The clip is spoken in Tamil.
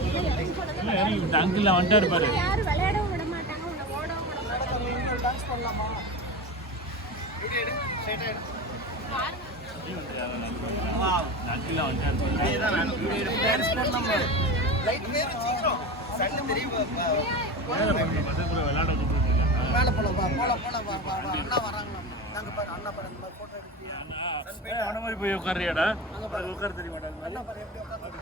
இந்த அங்கிள் வந்துட்டாரு பாரு. யாரும் விளையாடவும் விட மாட்டாங்க, உன்னை ஓடவும் விட மாட்டாங்க. டான்ஸ் பண்ணலாமா? அங்கிள் வந்துட்டாரு. மேலே போல அண்ணா வராங்களா? நாங்கள் பாரு அண்ணா பாரு அந்த மாதிரி ஃபோட்டோ எடுக்கிறியா? அவன மாதிரி போய் உட்காரியாடா? உட்கார தெரிய மாட்டாங்க. அண்ணா பாரு எப்படி உட்காந்து